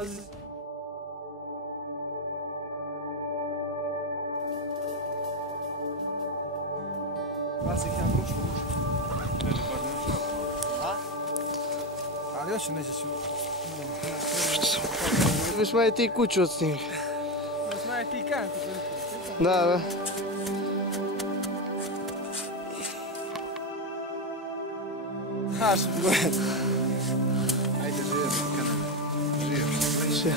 Pazi. Vasek, ja brušu. Neće bar ne šao. A? Ali još neće ću. Viš maj ti kuću od snimke. Viš maj ti kanku. Da, da. Haš, gledaj. Ajde, žijem, kanal. Žijem. Sve.